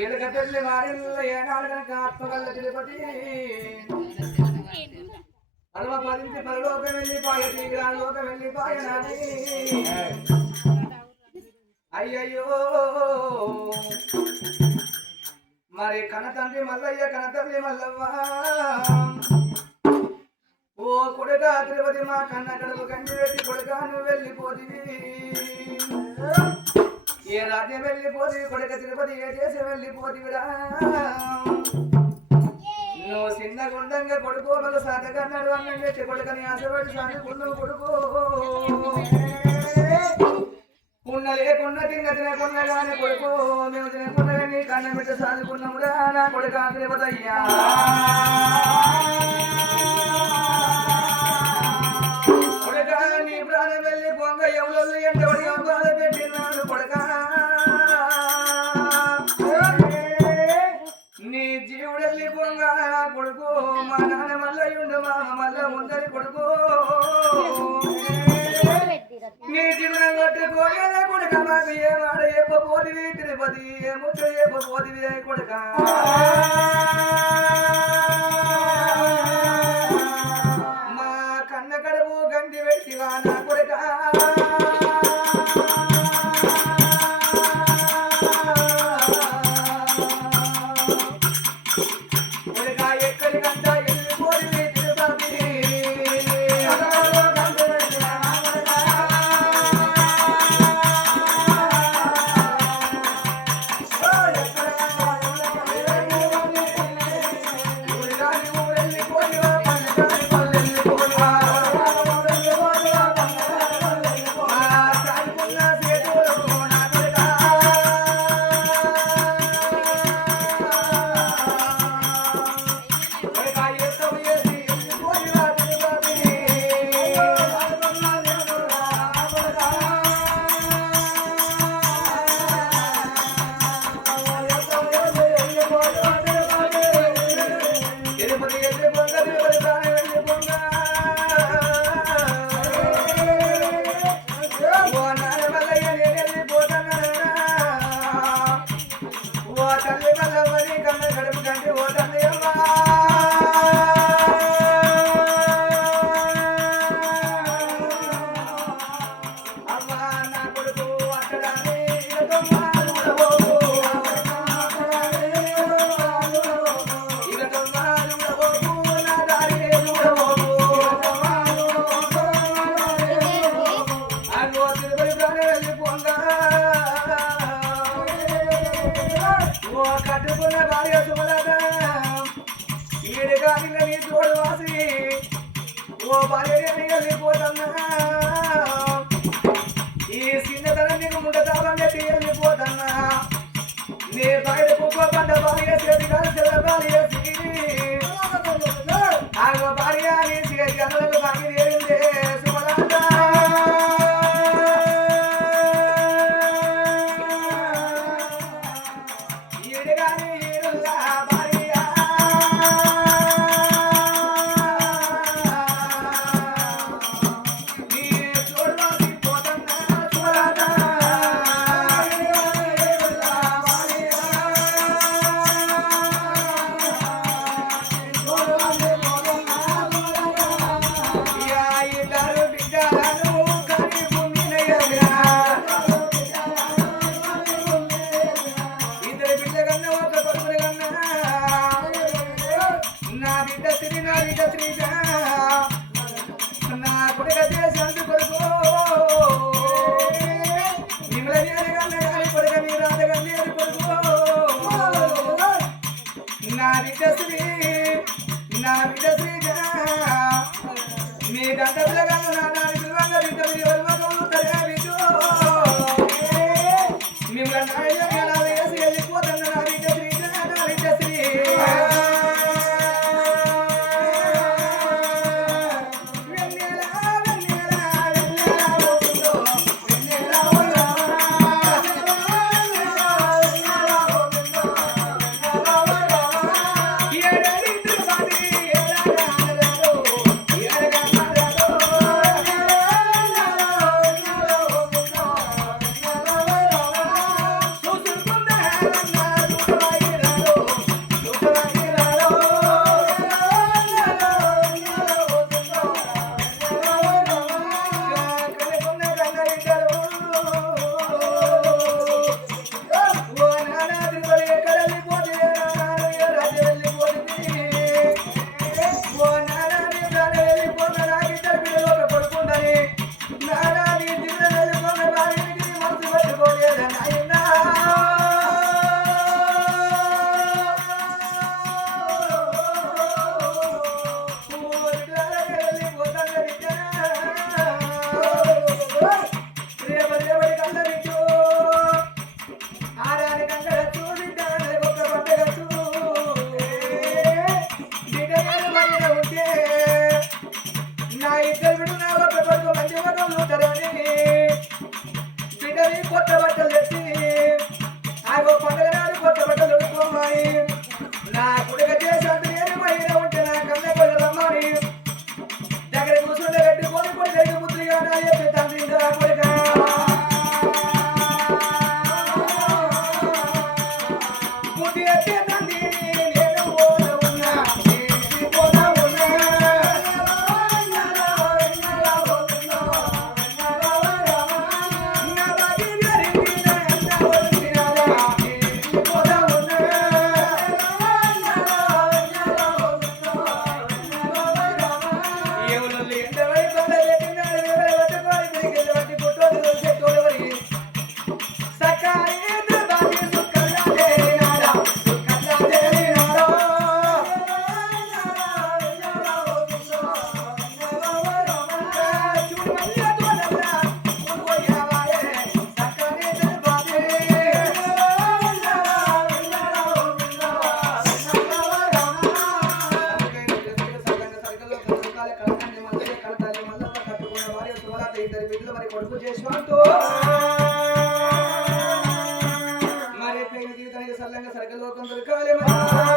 ఎలుగతల్లి వారిల్ల ఏనాడు కనుక ఆత్మగల్ల తిరుపతి పరమ పదించి పరలోకం వెళ్ళిపోయే తీరాలోకం వెళ్ళిపోయనాని అయ్యయ్యో మరి కనతండ్రి మల్లయ్య కనతల్లి మల్లవ్వ ఓ కొడుక తిరుపతి మా కన్న కడుపు కంటి పెట్టి కొడుక నువ్వు వెళ్ళిపోతివి ఏ రాజ్యం వెళ్ళిపోతివి కొడుక తిరుపతి ఏ దేశం వెళ్ళిపోతివిరా నువ్వు చిన్న గుండంగా కొడుకో మళ్ళీ సాధకన్నాడు అన్నం పెట్టి కొడుకని ఆశపడి సాధకున్నావు కొడుకో ఉన్న లేకుండా తినకుండా కానీ కొడుకో మేము తినకుండా నీ కన్నం పెట్టి సాధుకున్నామురా నా కొడుక తిరుపతయ్యా కొడుక నీ ప్రాణం వెళ్ళి పొంగ ఎవరు ఎంతవడిగా బాధ పెట్టినాడు కొడుక నీ జీవుడు వెళ్ళి పొంగ కొడుకు మా నాన్న మల్లయ్యుండు మా మల్ల ఉందని కొడుకు నీ జీవనం కట్టుకోలేదా కొడుక మాకు ఏ మాట చెప్పబోదివి తిరుపతి ఏ ముచ్చ చెప్పబోదివి కొడుక మా కన్న కడుపు గంటి పెట్టివా నా కొడుక ఈ చిన్నతనం నీకు ముండతాపం పెట్టి వెళ్ళిపోతన్నా నీ బయట కుక్క పంట భార్య చేతి కలిసి ఆగో భార్య నీ చేతి అందరికి బాగా తేలిందే సుమలాట ఈడుగాని ఈడుల్లా చూసుకుంటూ భార్య సుమలత ఇద్దరు బిడ్డలు మరి కొడుకు చేసినట్టు మరి జీవితానికి సల్లంగా సరిగ్గా లోకం దొరకాలి మరి